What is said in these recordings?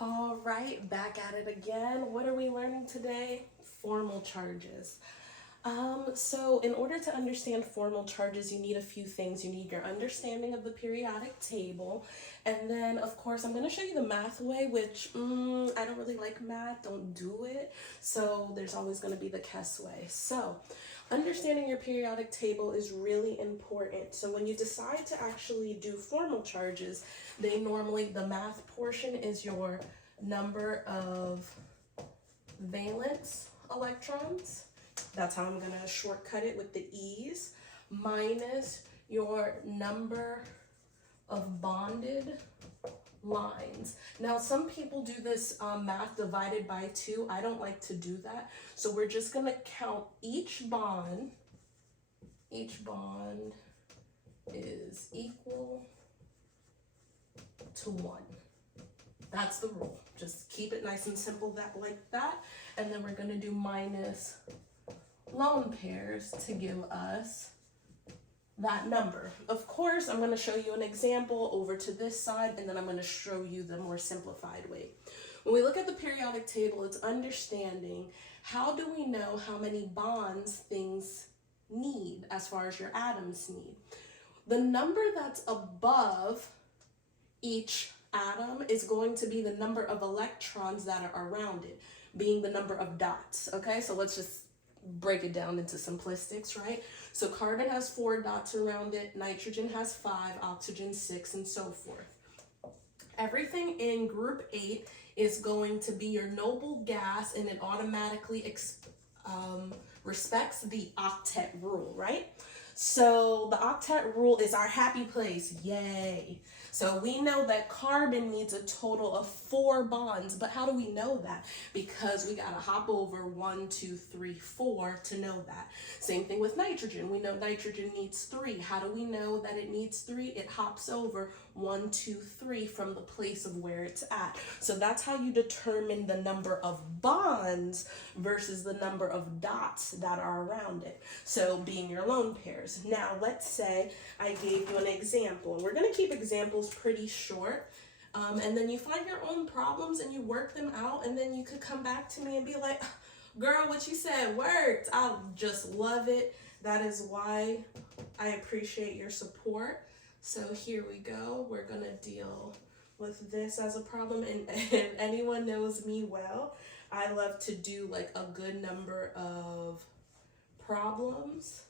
All right, back at it again. What are we learning today? Formal charges. So in order to understand formal charges, you need a few things. You need your understanding of the periodic table. And then, of course, I'm going to show you the math way, which I don't really like math. Don't do it. So there's always going to be the Kess way. So understanding your periodic table is really important. So when you decide to actually do formal charges, the math portion is your number of valence electrons. That's how I'm gonna shortcut it with the E's, minus your number of bonded lines. Now, some people do this math divided by 2. I don't like to do that. So we're just gonna count each bond. Each bond is equal to 1. That's the rule. Just keep it nice and simple like that. And then we're gonna do minus lone pairs to give us that number. Of course, I'm going to show you an example over to this side, and then I'm going to show you the more simplified way. When we look at the periodic table, it's understanding how do we know how many bonds things need as far as your atoms need. The number that's above each atom is going to be the number of electrons that are around it, being the number of dots. Okay, so let's just break it down into simplistics, right? So carbon has 4 dots around it, nitrogen has 5, oxygen 6, and so forth. Everything in group 8 is going to be your noble gas, and it automatically respects the octet rule, right? So the octet rule is our happy place, yay. So we know that carbon needs a total of 4 bonds, but how do we know that? Because we gotta hop over 1, 2, 3, 4 to know that. Same thing with nitrogen. We know nitrogen needs 3. How do we know that it needs 3? It hops over 1, 2, 3 from the place of where it's at. So that's how you determine the number of bonds versus the number of dots that are around it. So being your lone pairs. Now let's say I gave you an example. We're going to keep examples pretty short. And then you find your own problems and you work them out, and then you could come back to me and be like, girl, what you said worked. I'll just love it. That is why I appreciate your support. So here we go. We're going to deal with this as a problem. And if anyone knows me well, I love to do like a good number of problems.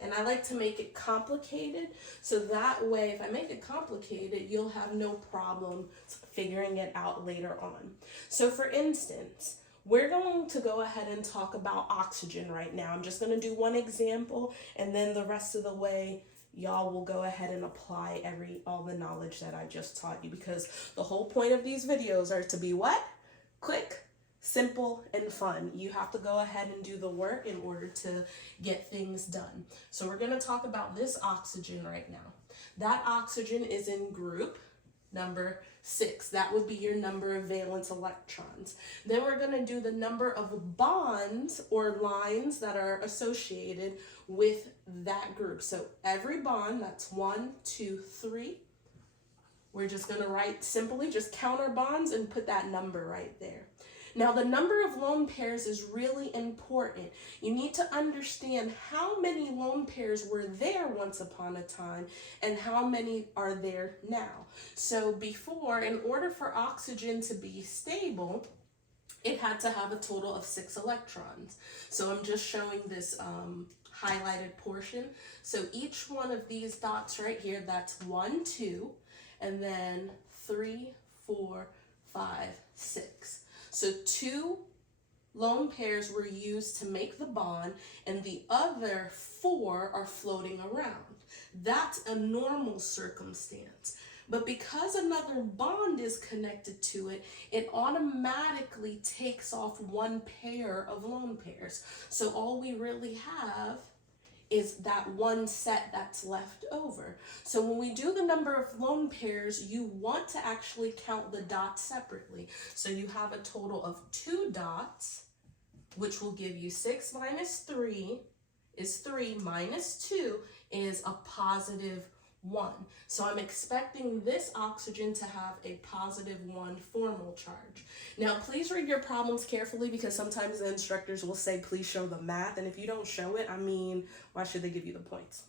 And I like to make it complicated, so that way if I make it complicated, you'll have no problem figuring it out later on. So for instance, we're going to go ahead and talk about oxygen right now. I'm just going to do one example, and then the rest of the way, y'all will go ahead and apply all the knowledge that I just taught you, because the whole point of these videos are to be what? Quick, simple, and fun. You have to go ahead and do the work in order to get things done. So we're going to talk about this oxygen right now. That oxygen is in group number 6. That would be your number of valence electrons. Then we're going to do the number of bonds or lines that are associated with that group. So every bond, that's 1, 2, 3. We're just going to write simply, just count our bonds and put that number right there. Now, the number of lone pairs is really important. You need to understand how many lone pairs were there once upon a time and how many are there now. So before, in order for oxygen to be stable, it had to have a total of 6 electrons. So I'm just showing this highlighted portion. So each one of these dots right here, that's 1, 2, and then 3, 4, 5, 6. So 2 lone pairs were used to make the bond, and the other 4 are floating around. That's a normal circumstance. But because another bond is connected to it, it automatically takes off 1 pair of lone pairs. So all we really have is that 1 set that's left over. So when we do the number of lone pairs, you want to actually count the dots separately. So you have a total of 2 dots, which will give you 6 minus 3 is 3, minus 2 is a positive 1. So I'm expecting this oxygen to have a positive 1 formal charge. Now, please read your problems carefully because sometimes the instructors will say, please show the math. And if you don't show it, I mean, why should they give you the points?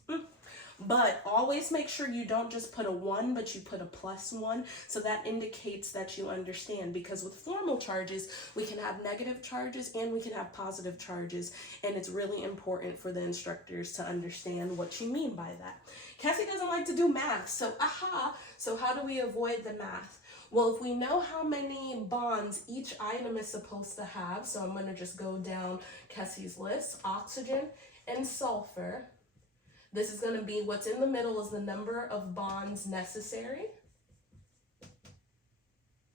But always make sure you don't just put a 1, but you put a +1. So that indicates that you understand, because with formal charges, we can have negative charges and we can have positive charges. And it's really important for the instructors to understand what you mean by that. Cassie doesn't like to do math. So how do we avoid the math? Well, if we know how many bonds each item is supposed to have, so I'm going to just go down Kessie's list, oxygen and sulfur. This is going to be what's in the middle is the number of bonds necessary.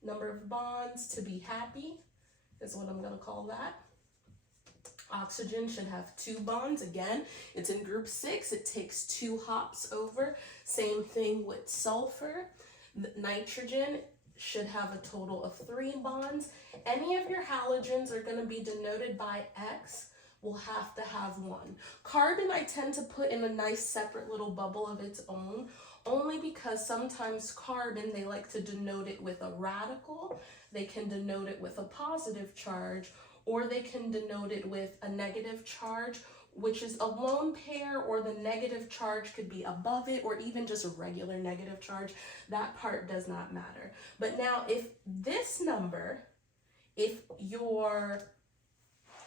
Number of bonds to be happy is what I'm going to call that. Oxygen should have 2 bonds. Again, it's in group 6. It takes 2 hops over. Same thing with sulfur. Nitrogen should have a total of 3 bonds. Any of your halogens are going to be denoted by X. Will have to have 1. Carbon I tend to put in a nice separate little bubble of its own, only because sometimes carbon, they like to denote it with a radical, they can denote it with a positive charge, or they can denote it with a negative charge, which is a lone pair, or the negative charge could be above it, or even just a regular negative charge. That part does not matter. But now if this number, if your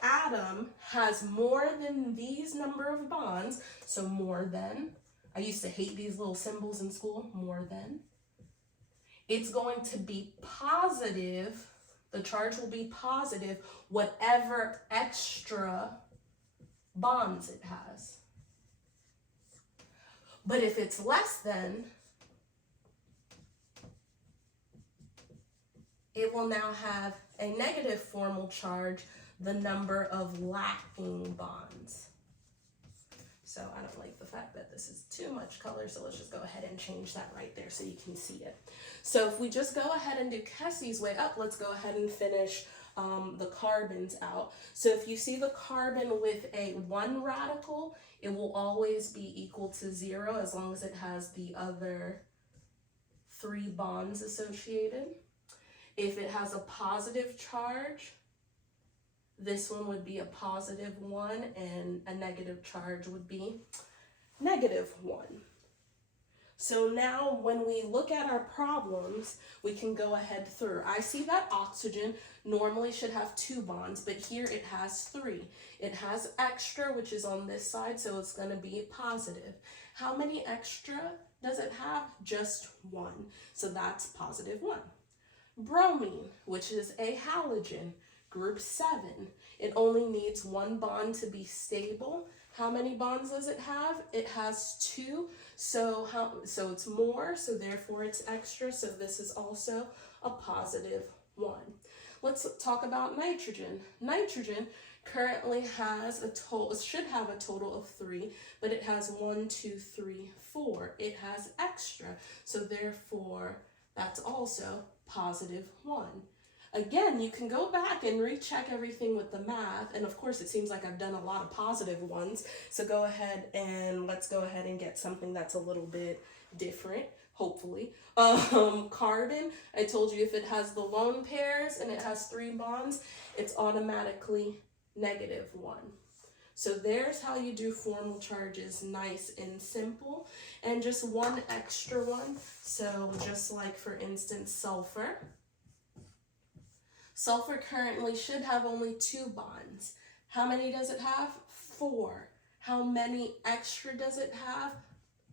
atom has more than these number of bonds, so more than, I used to hate these little symbols in school, more than, it's going to be positive, the charge will be positive, whatever extra bonds it has. But if it's less than, it will now have a negative formal charge, the number of lacking bonds. So I don't like the fact that this is too much color, so let's just go ahead and change that right there so you can see it. So if we just go ahead and do Kessie's way up, let's go ahead and finish the carbons out. So if you see the carbon with a 1 radical, it will always be equal to 0 as long as it has the other 3 bonds associated. If it has a positive charge, this one would be a positive 1 and a negative charge would be negative 1. So now when we look at our problems, we can go ahead through. I see that oxygen normally should have 2 bonds, but here it has 3. It has extra, which is on this side, so it's going to be positive. How many extra does it have? Just 1. So that's positive 1. Bromine, which is a halogen, group 7. It only needs 1 bond to be stable. How many bonds does it have? It has 2. So it's more, so therefore it's extra. So this is also a positive 1. Let's talk about nitrogen. Nitrogen currently has a total, should have a total of 3, but it has 1, 2, 3, 4. It has extra. So therefore that's also positive 1. Again, you can go back and recheck everything with the math. And of course, it seems like I've done a lot of positive ones. So go ahead and let's go ahead and get something that's a little bit different, hopefully. Carbon, I told you if it has the lone pairs and it has 3 bonds, it's automatically negative 1. So there's how you do formal charges, nice and simple. And just 1 extra one. So just like, for instance, sulfur. Sulfur currently should have only 2 bonds. How many does it have? 4. How many extra does it have?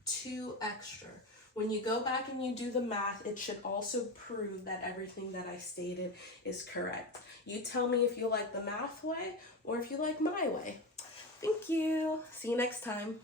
2 extra. When you go back and you do the math, it should also prove that everything that I stated is correct. You tell me if you like the math way or if you like my way. Thank you. See you next time.